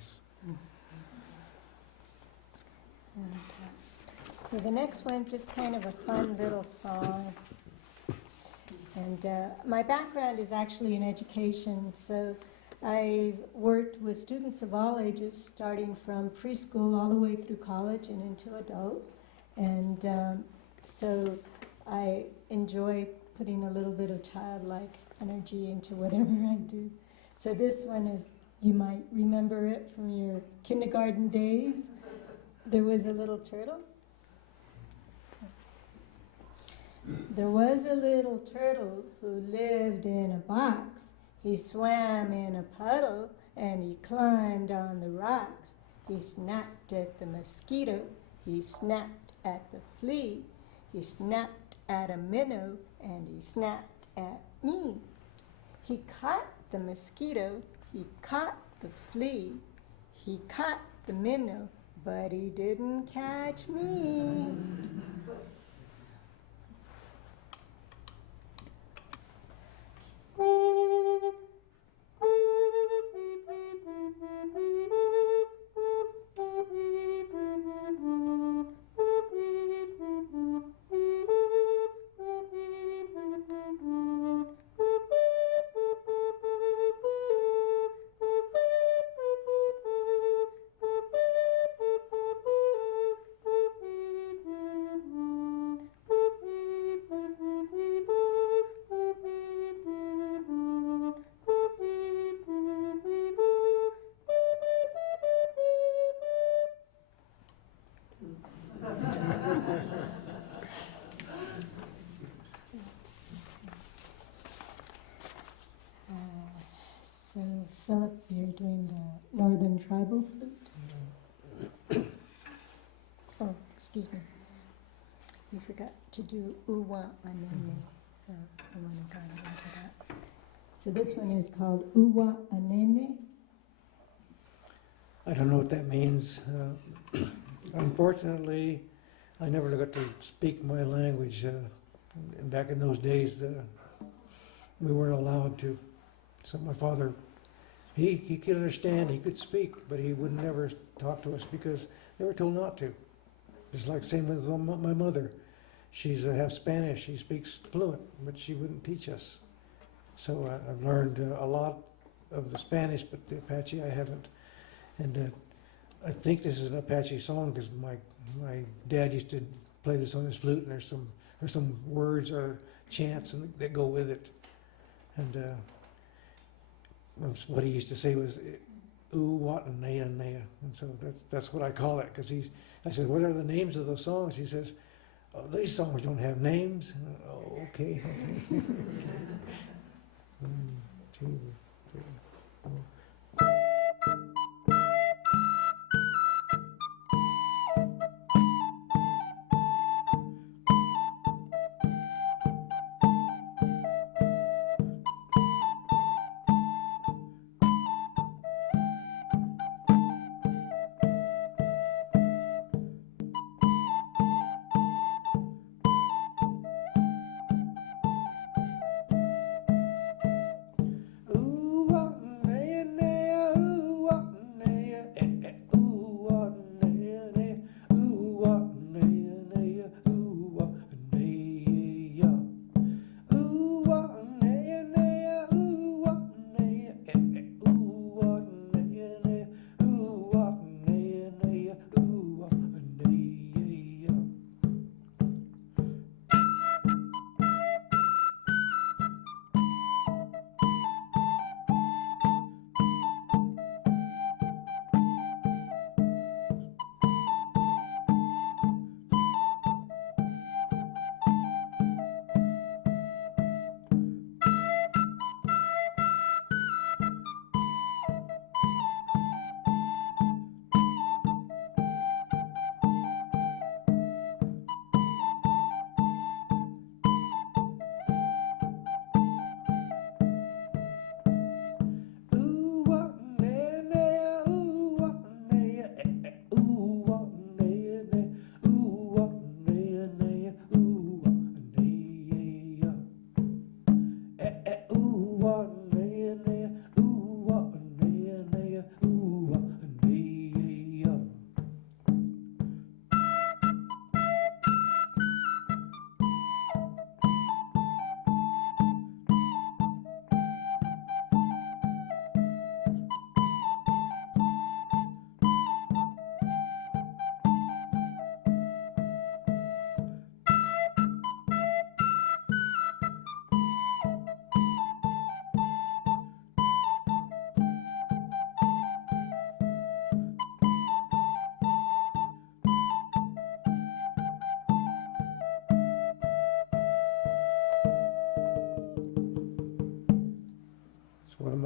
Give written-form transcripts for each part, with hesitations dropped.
nice. And, so the next one, just kind of a fun little song. And my background is actually in education, so I've worked with students of all ages, starting from preschool all the way through college and into adult. And so I enjoy putting a little bit of childlike energy into whatever I do. So this one is, you might remember it from your kindergarten days. There was a little turtle. There was a little turtle who lived in a box. He swam in a puddle and he climbed on the rocks. He snapped at the mosquito. He snapped at the flea. He snapped at a minnow and he snapped at me. He caught the mosquito. He caught the flea. He caught the minnow, but he didn't catch me. So, Phillip, you're doing the Northern Tribal Flute? Oh, excuse me. We forgot to do Uwa Anene, so I want to go into that. So this one is called Uwa Anene. I don't know what that means. Unfortunately, I never got to speak my language. Back in those days, we weren't allowed to. So my father, he could understand, he could speak, but he would never talk to us because they were told not to. Just like same with my mother. She's half Spanish, she speaks fluent, but she wouldn't teach us. So I've learned a lot of the Spanish, but the Apache I haven't. And I think this is an Apache song because my dad used to play this on his flute, and there's some words or chants that go with it. And what he used to say was, "Ooh, what and nea, nea," and so that's what I call it. Because I said, "What are the names of those songs?" He says, "Oh, these songs don't have names." Oh, okay. 1, 2, 3, 4. Ooh,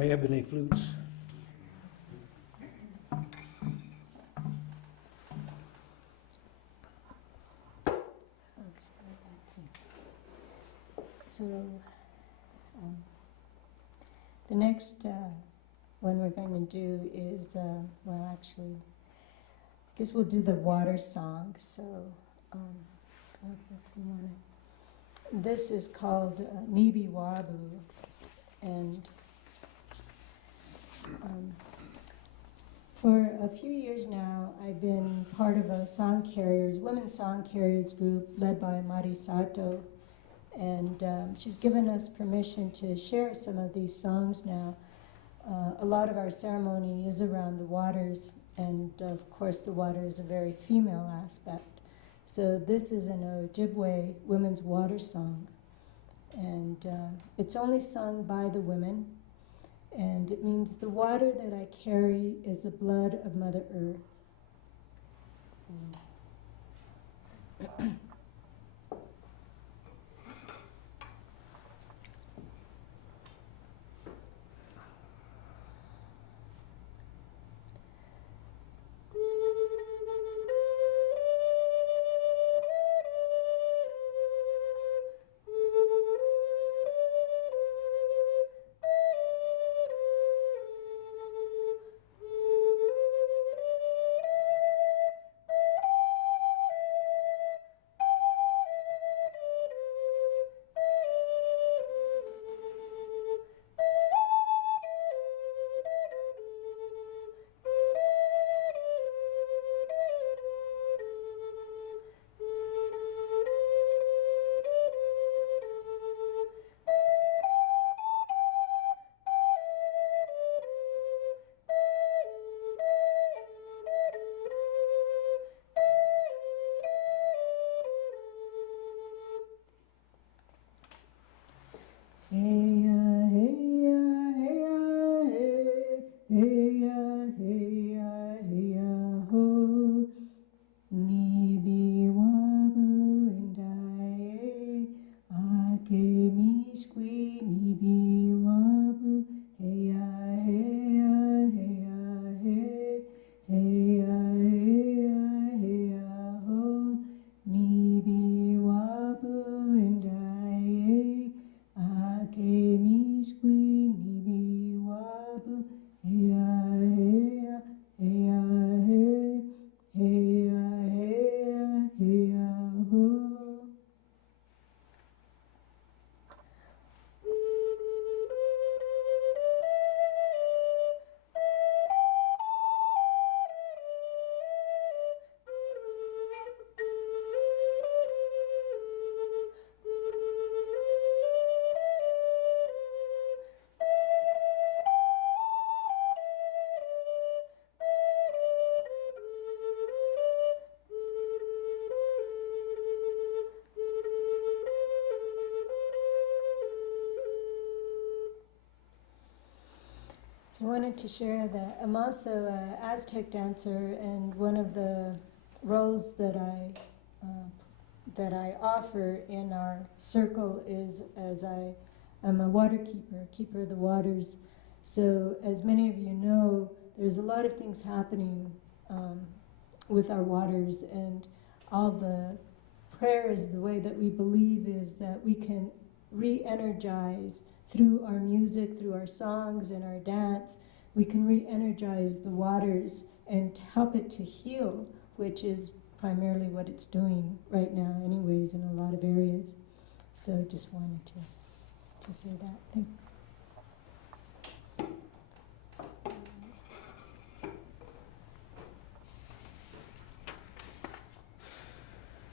by Ebony Flutes. Okay, let's see. So, the next one we're going to do is, well, actually, I guess we'll do the water song. So, if you want to, this is called Nibi Wabu, and for a few years now, I've been part of a women's song carriers group led by Mari Sato, and she's given us permission to share some of these songs now. A lot of our ceremony is around the waters, and of course the water is a very female aspect. So this is an Ojibwe women's water song, and it's only sung by the women, and it means the water that I carry is the blood of Mother Earth. So. I wanted to share that I'm also an Aztec dancer, and one of the roles that I offer in our circle is I'm a water keeper of the waters. So as many of you know, there's a lot of things happening with our waters, and all the prayers, the way that we believe is that we can re-energize through our music, through our songs and our dance, we can re-energize the waters and help it to heal, which is primarily what it's doing right now anyways in a lot of areas. So just wanted to say that. Thanks.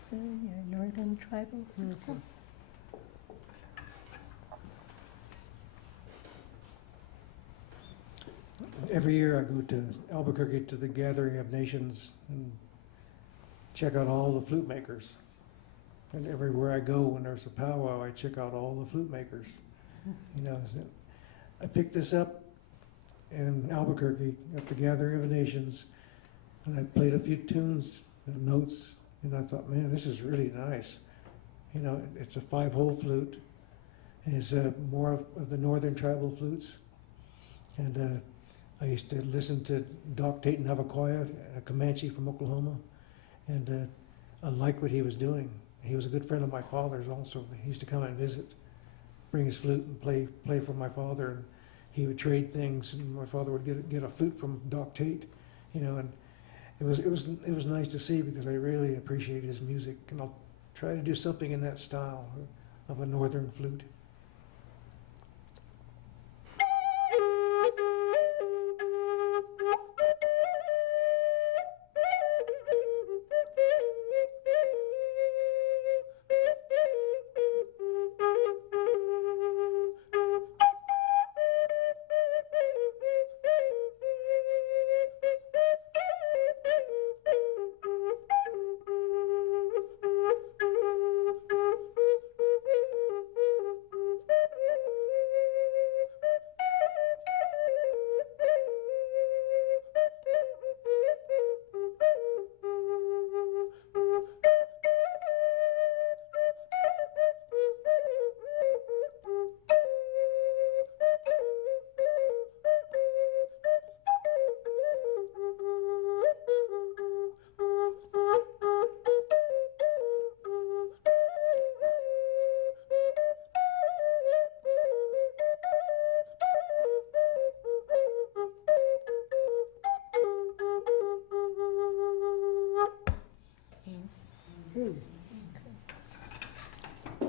So you're a Northern Tribal person? Every year I go to Albuquerque to the Gathering of Nations and check out all the flute makers. And everywhere I go when there's a powwow, I check out all the flute makers. You know, so I picked this up in Albuquerque at the Gathering of Nations, and I played a few tunes and notes, and I thought, man, this is really nice. You know, it's a 5-hole flute, and it's more of the Northern Tribal flutes. And I used to listen to Doc Tate Navacoya, a Comanche from Oklahoma, and I liked what he was doing. He was a good friend of my father's also. He used to come and visit, bring his flute and play for my father, and he would trade things, and my father would get a flute from Doc Tate, you know, and it was nice to see because I really appreciate his music, and I'll try to do something in that style of a northern flute.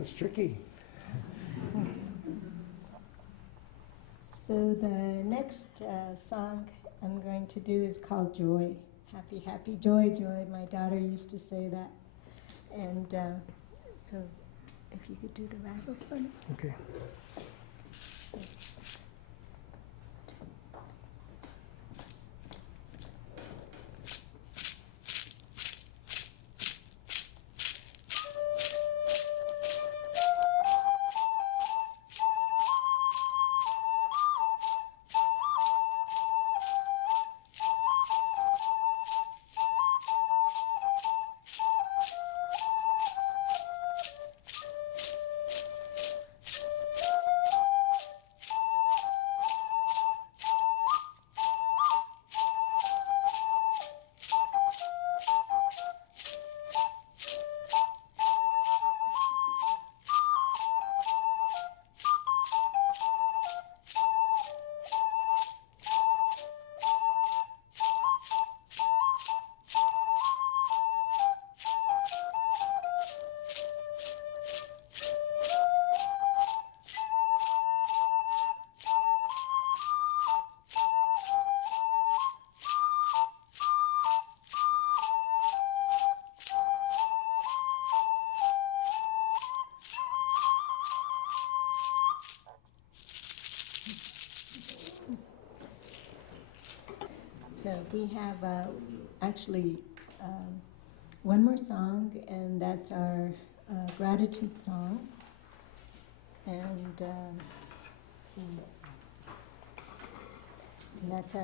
It's tricky. So the next song I'm going to do is called Joy. Happy, happy, joy, joy. My daughter used to say that. And so if you could do the rattle for me. Okay. So we have actually one more song, and that's our gratitude song. And let's see. And that's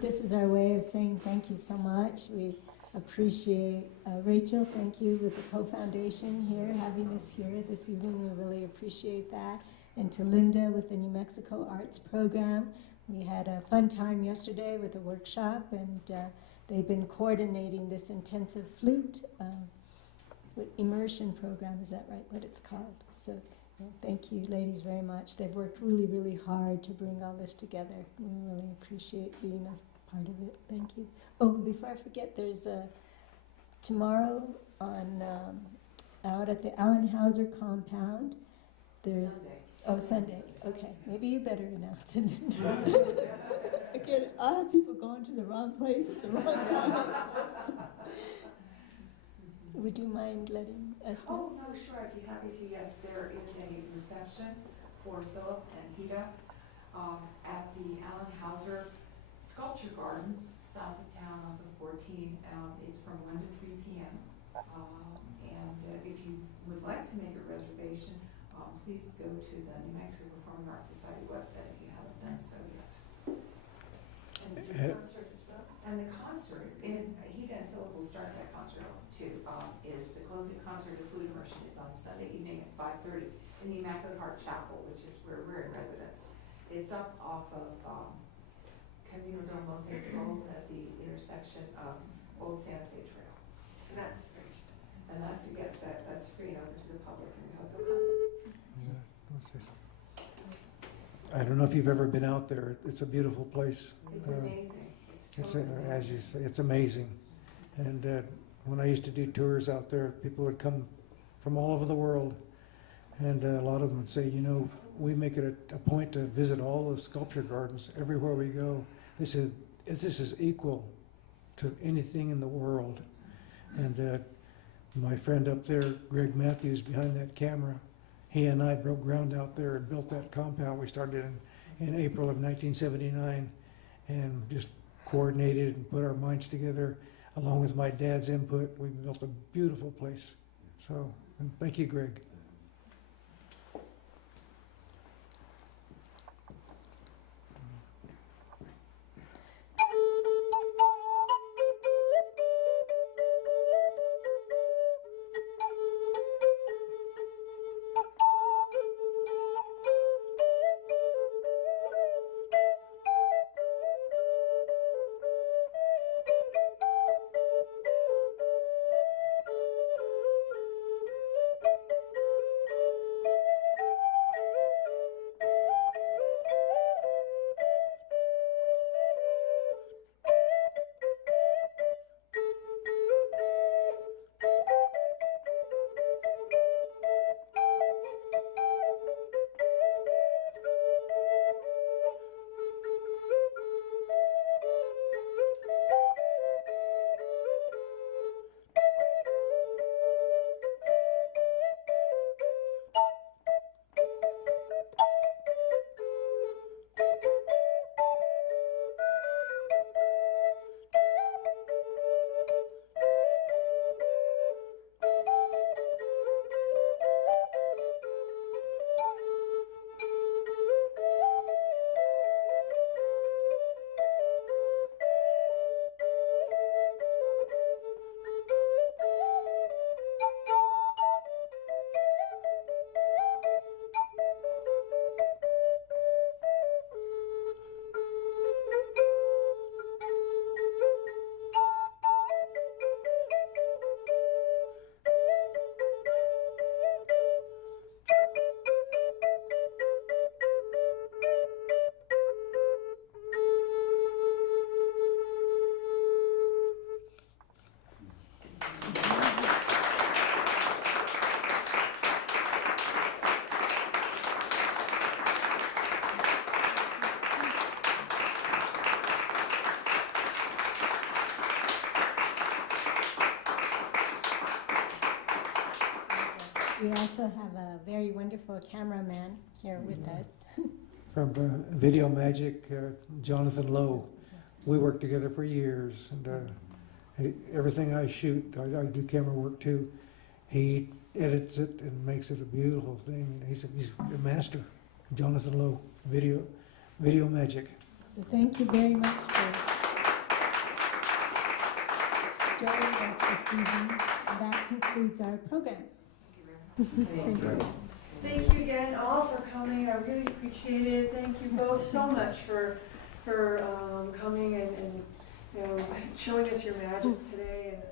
this is our way of saying thank you so much. We appreciate Rachel, thank you, with the Coe Foundation here, having us here this evening. We really appreciate that. And to Linda with the New Mexico Arts Program. We had a fun time yesterday with a workshop, and they've been coordinating this intensive flute with Immersion program. Is that right, what it's called? So thank you, ladies, very much. They've worked really, really hard to bring all this together. We really appreciate being a part of it. Thank you. Oh, before I forget, there's tomorrow on out at the Alan Hauser compound. There's Sunday. Okay, maybe you better announce it. Again, I have people going to the wrong place at the wrong time. Would you mind letting us know? Oh, no, sure, I'd be happy to. Yes, there is a reception for Phillip and Hyda at the Alan Hauser Sculpture Gardens, south of town on the 14. It's from 1 to 3 p.m. And if you would like to make a reservation, please go to the New Mexico Performing Arts Society website if you haven't done so yet. And the concert as well. And the concert, and Hyda and Phillip will start that concert off too, is the closing concert of Flute Immersion is on Sunday evening at 5:30 in the Immaculate Heart Chapel, which is where we're in residence. It's up off of Camino del Monte Sol at the intersection of Old Santa Fe Trail. And that's free. And that's, yes, that's free open to the public, and we hope they'll come. I don't know if you've ever been out there. It's a beautiful place. It's amazing. It's, Totally as you say, it's amazing. And when I used to do tours out there, people would come from all over the world. And a lot of them would say, you know, we make it a point to visit all the sculpture gardens everywhere we go. This is equal to anything in the world. And my friend up there, Greg Matthews, behind that camera, he and I broke ground out there and built that compound. We started in April of 1979 and just coordinated and put our minds together. Along with my dad's input, we built a beautiful place. So, and thank you, Greg. We also have a very wonderful cameraman here with us. From Video Magic, Jonathan Lowe. We worked together for years, and everything I shoot, I do camera work too. He edits it and makes it a beautiful thing. And he's a master. Jonathan Lowe, Video Magic. So thank you very much for joining us this evening. That concludes our program. Thank you. Thank you again all for coming. I really appreciate it. Thank you both so much for coming and showing us your magic today. And